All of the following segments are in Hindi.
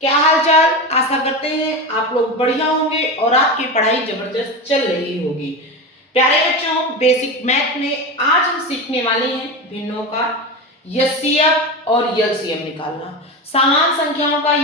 क्या हाल चाल। आशा करते हैं आप लोग बढ़िया होंगे और आपकी पढ़ाई जबरदस्त चल रही होगी। प्यारे बच्चों, बेसिक मैथ में आज हम सीखने वाले हैं भिन्नों का एचसीएफ और एलसीएम निकालना। समान संख्याओं का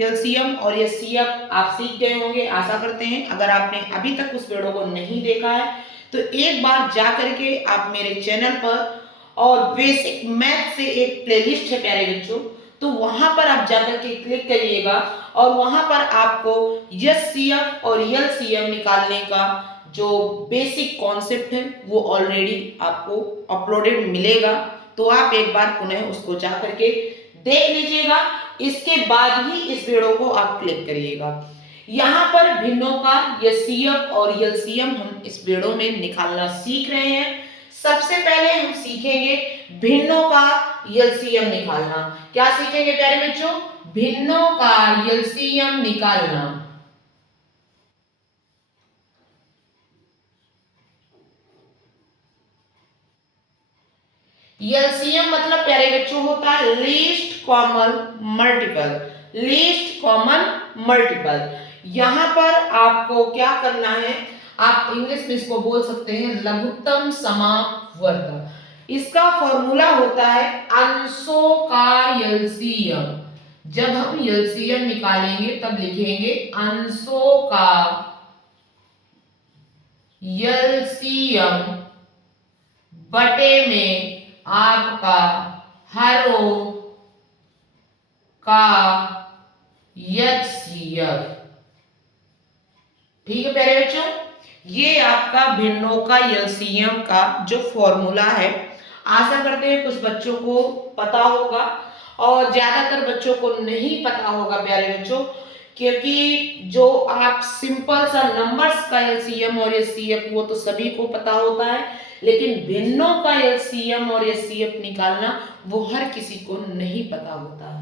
एलसीएम और एचसीएफ आप सीख गए होंगे आशा करते हैं। अगर आपने अभी तक उस वीडियो को नहीं देखा है तो एक बार जा करके आप मेरे चैनल पर, और बेसिक मैथ से एक प्लेलिस्ट है प्यारे बच्चों, तो वहां पर आप जाकर के क्लिक करिएगा और वहां पर आपको एचसीएफ और एलसीएम निकालने का जो बेसिक कॉन्सेप्ट है वो ऑलरेडी आपको अपलोडेड मिलेगा। तो आप एक बार पुनः उसको जा करके देख लीजिएगा, इसके बाद ही इस वीडियो को आप क्लिक करिएगा। यहाँ पर भिन्नों का एचसीएफ और एलसीएम हम इस वीडियो में निकालना सीख रहे हैं। सबसे पहले हम सीखेंगे भिन्नों का एलसीएम निकालना। क्या सीखेंगे प्यारे बच्चों? भिन्नों का एलसीएम निकालना। एलसीएम मतलब प्यारे बच्चों होता है least common multiple. Least common multiple, यहां पर आपको क्या करना है, आप इंग्लिश में इसको बोल सकते हैं लघुत्तम समावर्त। इसका फॉर्मूला होता है अंशों का एलसीएम। जब हम एलसीएम निकालेंगे तब लिखेंगे अंशों का एलसीएम बटे में आपका हरों का एचसीएफ। ठीक है प्यारे बच्चों, ये आपका भिन्नों का एलसीएम का जो फॉर्मूला है। आशा करते हैं कुछ बच्चों को पता होगा और ज्यादातर बच्चों को नहीं पता होगा प्यारे बच्चों, क्योंकि जो आप सिंपल सा नंबर्स का एलसीएम और एचसीएफ वो तो सभी को पता होता है, लेकिन भिन्नों का एलसीएम और एचसीएफ निकालना वो हर किसी को नहीं पता होता है।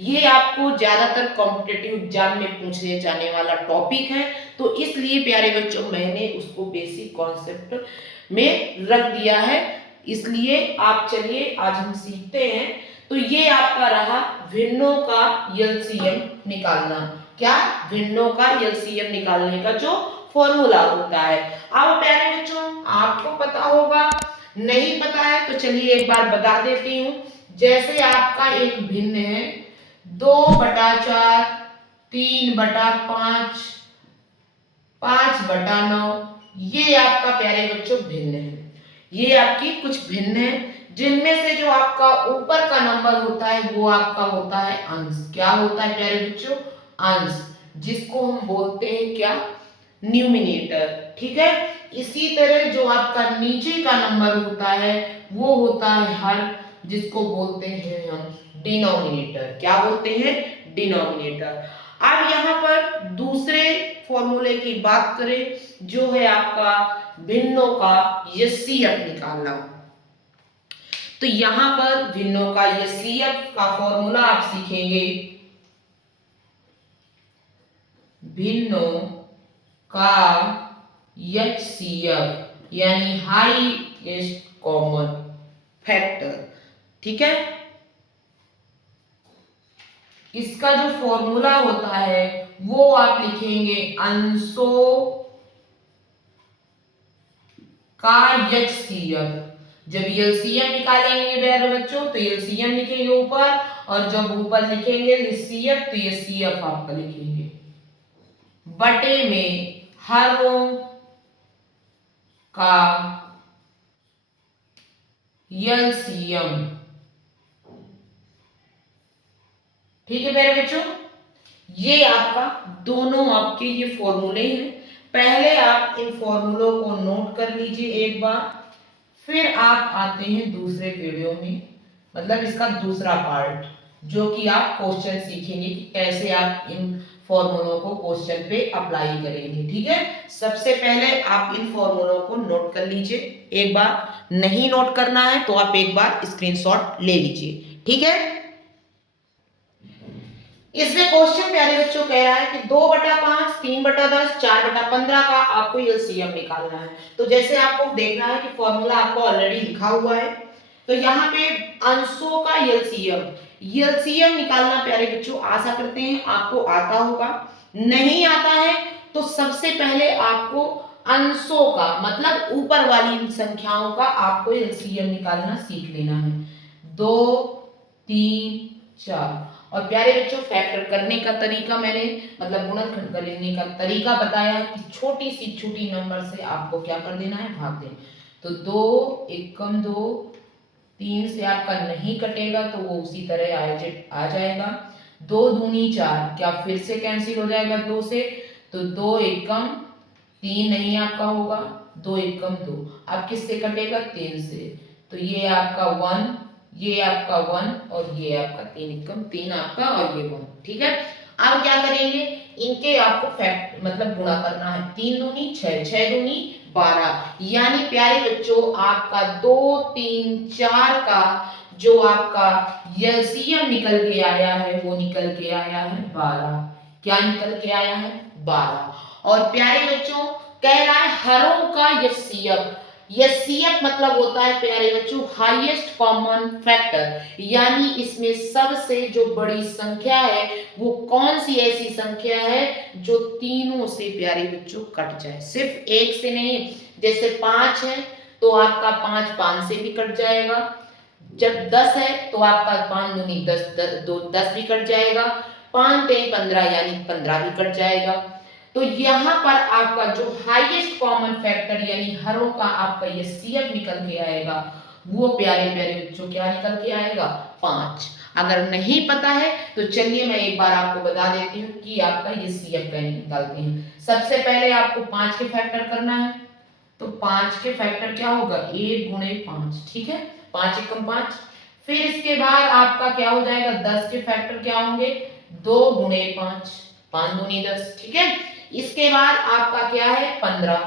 ये आपको ज्यादातर कॉम्पिटिटिव एग्जाम में पूछे जाने वाला टॉपिक है, तो इसलिए प्यारे बच्चों मैंने उसको बेसिक कॉन्सेप्ट में रख दिया है। इसलिए आप चलिए आज हम सीखते हैं। तो ये आपका रहा भिन्नों का एलसीएम निकालना। क्या? भिन्नों का एलसीएम निकालने का जो फॉर्मूला होता है। अब प्यारे बच्चों आपको पता होगा, नहीं पता है तो चलिए एक बार बता देती हूँ। जैसे आपका एक भिन्न है 2/4, 3/5, 5/9, ये आपका प्यारे बच्चों भिन्न है। ये आपकी कुछ भिन्न है, जिनमें से जो आपका ऊपर का नंबर होता है वो आपका होता है अंश। क्या होता है प्यारे बच्चों? अंश, जिसको हम बोलते हैं क्या? न्यूमिनेटर। ठीक है, इसी तरह जो आपका नीचे का नंबर होता है वो होता है हर, जिसको बोलते हैं हम डिनोमिनेटर। क्या बोलते हैं? डिनोमिनेटर। अब यहाँ पर दूसरे फॉर्मूले की बात करें, जो है आपका भिन्नों का एचसीएफ निकालना। तो यहां पर भिन्नों का एचसीएफ का फॉर्मूला आप सीखेंगे भिन्नों का एचसीएफ यानी हाईएस्ट कॉमन फैक्टर। ठीक है, इसका जो फॉर्मूला होता है वो आप लिखेंगे अंशों का एचसीएफ। जब एलसीएम निकालेंगे प्यारे बच्चों तो एलसीएम लिखेंगे ऊपर, और जब ऊपर लिखेंगे एचसीएफ तो एचसीएफ आपका लिखेंगे बटे में हरों का एलसीएम। ठीक है प्यारे बच्चों, ये आपका दोनों आपके ये फॉर्मूले हैं। पहले आप इन फॉर्मूलों को नोट कर लीजिए एक बार, फिर आप आते हैं दूसरे वीडियो में, मतलब इसका दूसरा पार्ट, जो कि आप क्वेश्चन सीखेंगे कि कैसे आप इन फॉर्मूलों को क्वेश्चन पे अप्लाई करेंगे। ठीक है, सबसे पहले आप इन फॉर्मूलों को नोट कर लीजिए एक बार, नहीं नोट करना है तो आप एक बार स्क्रीनशॉट ले लीजिए। ठीक है, इसमें क्वेश्चन प्यारे बच्चों कह रहा है कि 2/5, 3/10, 4/15 का आपको एलसीएम निकालना है। तो जैसे आपको देखना है कि फॉर्मूला आपको ऑलरेडी लिखा हुआ है, तो यहाँ पे अंशों का एलसीएम, एलसीएम निकालना प्यारे बच्चों आशा करते हैं आपको आता होगा। नहीं आता है तो सबसे पहले आपको अंशों का मतलब ऊपर वाली संख्याओं का आपको एलसीएम निकालना सीख लेना है। 2 3 4 और प्यारे बच्चों फैक्टर करने का तरीका मैंने मतलब गुणनखंड करने का तरीका बताया कि छोटी सी छोटी नंबर से आपको क्या कर देना है, भाग देना। तो 2 एकम 2, 3 से आपका नहीं कटेगा तो वो उसी तरह आ जाएगा। 2 दूनी 4, क्या फिर से कैंसिल हो जाएगा 2 से, तो 2 एकम 3 नहीं आपका होगा, 2 एकम 2, अब किससे कटेगा 3 से, तो ये आपका 1, ये आपका 1 और ये आपका 3 एकम 3 आपका और ये 1। ठीक है, अब क्या करेंगे, इनके आपको फैक्ट मतलब गुणा करना है। 3 दूनी 6, 6 दूनी 12, यानी प्यारे बच्चों आपका 2 3 4 का जो आपका एलसीएम निकल के आया है वो निकल के आया है 12। क्या निकल के आया है 12। और प्यारे बच्चों कह रहा है हरों का एचसीएफ। एचसीएफ मतलब होता है प्यारे बच्चों हाईएस्ट कॉमन फैक्टर, यानी इसमें सबसे जो बड़ी संख्या है वो कौन सी ऐसी संख्या है जो तीनों से प्यारे बच्चों कट जाए, सिर्फ एक से नहीं। जैसे 5 है तो आपका 5 से भी कट जाएगा। जब 10 है तो आपका 5 दूनी 10, 10 भी कट जाएगा। 5 3 15 यानी 15 भी कट जाएगा। तो यहाँ पर आपका जो हाईएस्ट कॉमन फैक्टर यानी हरों का आपका ये सीएफ निकल के आएगा वो प्यारे प्यारे बच्चों क्या निकल के आएगा 5। अगर नहीं पता है तो चलिए मैं एक बार आपको बता देती हूँ कि आपका ये सीएफ कैसे निकालते हैं। सबसे पहले आपको 5 के फैक्टर करना है, तो 5 के फैक्टर क्या होगा 1 गुणे 5। ठीक है, 5 एकम 5। फिर इसके बाद आपका क्या हो जाएगा 10 के फैक्टर क्या होंगे 2 गुणे 5, 5 दूनी 10। ठीक है, इसके बाद आपका क्या है 15,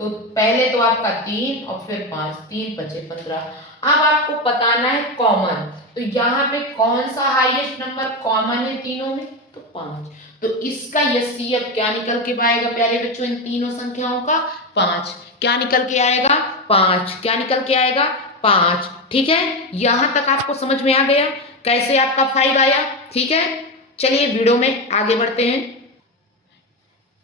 तो पहले तो आपका 3 और फिर 5, 3 5 15। अब आपको बताना है कॉमन, तो यहाँ पे कौन सा हाईएस्ट नंबर कॉमन है तीनों में, तो 5। तो इसका एचसीएफ क्या निकल के आएगा प्यारे बच्चों इन तीनों संख्याओं का 5। क्या निकल के आएगा 5, क्या निकल के आएगा 5। ठीक है, यहां तक आपको समझ में आ गया कैसे आपका 5 आया। ठीक है, चलिए वीडियो में आगे बढ़ते हैं।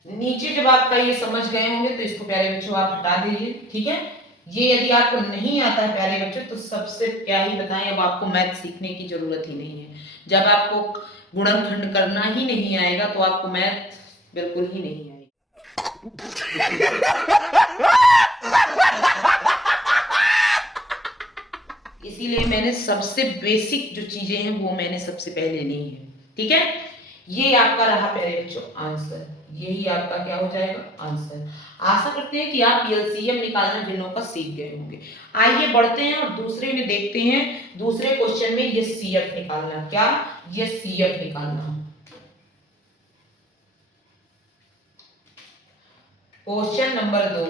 नीचे जब आपका ये समझ गए होंगे तो इसको प्यारे बच्चों आप हटा दीजिए। ठीक है, ये यदि आपको नहीं आता है प्यारे बच्चों तो सबसे क्या ही बताएं, अब आपको मैथ सीखने की जरूरत ही नहीं है। जब आपको गुणनखंड करना ही नहीं आएगा तो आपको मैथ बिल्कुल ही नहीं आएगा। इसीलिए मैंने सबसे बेसिक जो चीजें हैं वो मैंने सबसे पहले ली है। ठीक है, ये आपका रहा प्यारे बच्चों आंसर, यही आपका क्या हो जाएगा आंसर। आशा करते हैं कि आप एलसीएम निकालना भिन्नों का सीख गए होंगे। आइए बढ़ते हैं और दूसरे में देखते हैं। दूसरे क्वेश्चन में ये सीएफ निकालना, क्या ये सीएफ निकालना। क्वेश्चन नंबर 2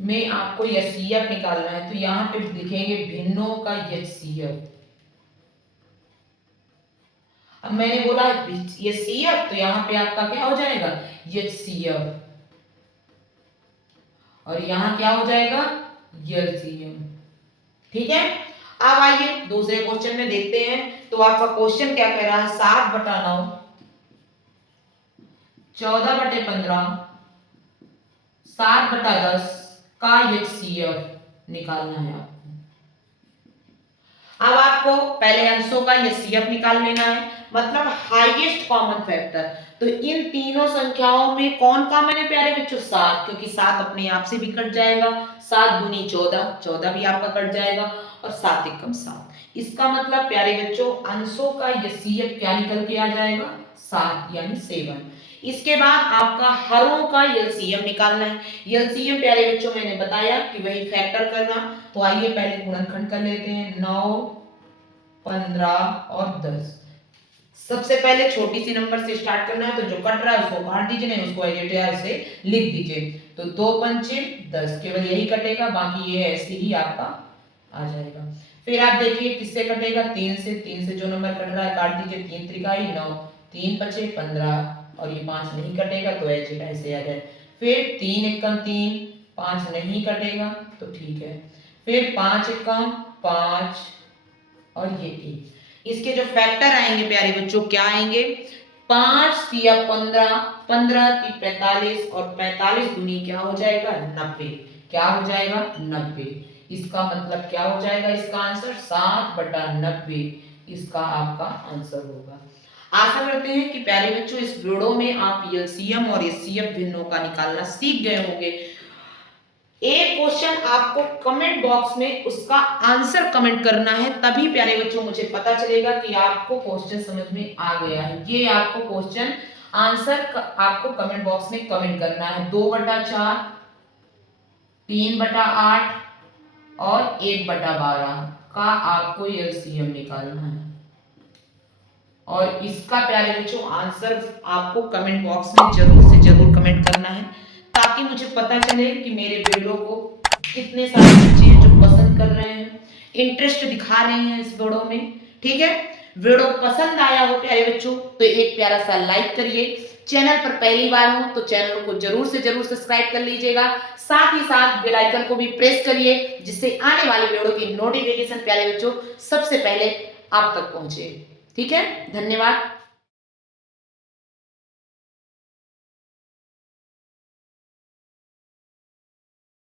में आपको एचसीएफ निकालना है, तो यहां पे लिखेंगे भिन्नों का एचसीएफ। अब मैंने बोला ये सीएफ, तो यहां पे आपका क्या हो जाएगा एचसीएफ, और यहां क्या हो जाएगा एलसीएम। ठीक है, अब आइए दूसरे क्वेश्चन में देखते हैं। तो आपका क्वेश्चन क्या कह रहा है 7/9 14/15 7/10 का एचसीएफ निकालना है आपको। अब आपको पहले अंशों का एचसीएफ निकाल लेना है, मतलब हाईएस्ट कॉमन फैक्टर। तो इन तीनों संख्याओं में कौन कॉमन है प्यारे बच्चों 7, क्योंकि 7 अपने आप से भी कट जाएगा। 7 दूनी 14, 14 भी आपका कट जाएगा, और 7 एकम 7। इसका मतलब प्यारे बच्चों अंशों का एचसीएफ क्या निकल के आ जाएगा 7 यानी 7। इसके बाद आपका हरों का एलसीएम निकालना है। एलसीएम प्यारे बच्चों मैंने बताया कि वही फैक्टर करना। तो आइए पहले गुणनखंड कर लेते हैं 9 15 और 10। सबसे पहले छोटी सी नंबर से स्टार्ट करना है, तो जो कट रहा है उसको काट दीजिए, नहीं उसको एजेटीआर से लिख दीजिए। तो 2 पंचे 10, केवल यही कटेगा, बाकी ये ऐसे ही आपका आ जाएगा। फिर आप देखिए किससे कटेगा 3 से। 3 से जो नंबर कट रहा है काट दीजिए, 3 त्रिकाई 9, 3 पचे 15, और ये 5 नहीं कटेगा तो ऐसे आ जाए। फिर 3 एकम 3, 5 नहीं कटेगा तो ठीक है। फिर 5 एकम 5 और ये 1। इसके जो फैक्टर आएंगे प्यारे बच्चों क्या आएंगे, 5 तिया 15, 15 ती 45 और 45 दूनी क्या हो जाएगा 90। क्या हो जाएगा 90। इसका मतलब क्या हो जाएगा, इसका आंसर 7/90 इसका आपका आंसर होगा। आशा करते हैं कि प्यारे बच्चों इस वीडियो में आप एलसीएम और एचसीएफ भिन्नों का निकालना सीख गए होंगे। एक क्वेश्चन आपको कमेंट बॉक्स में उसका आंसर कमेंट करना है, तभी प्यारे बच्चों मुझे पता चलेगा कि आपको क्वेश्चन समझ में आ गया है। ये आपको क्वेश्चन आंसर आपको कमेंट बॉक्स में कमेंट करना है। 2/4, 3/8 और 1/12 का आपको एलसीएम निकालना है और इसका प्यारे बच्चों आंसर आपको कमेंट बॉक्स में जरूर से जरूर कमेंट करना है, ताकि मुझे पता चले कि मेरे वीडियो को कितने सारे बच्चे हैं जो पसंद कर रहे हैं, इंटरेस्ट दिखा रहे हैं इस वीडियो में। ठीक है, वीडियो पसंद आया हो प्यारे बच्चों तो एक प्यारा सा लाइक करिए। चैनल पर पहली बार हो तो चैनल को जरूर से जरूर सब्सक्राइब कर लीजिएगा, साथ ही साथ बेल आइकन को भी प्रेस करिए, जिससे आने वाली वीडियो की नोटिफिकेशन प्यारे बच्चों सबसे पहले आप तक पहुंचे। ठीक है, धन्यवाद।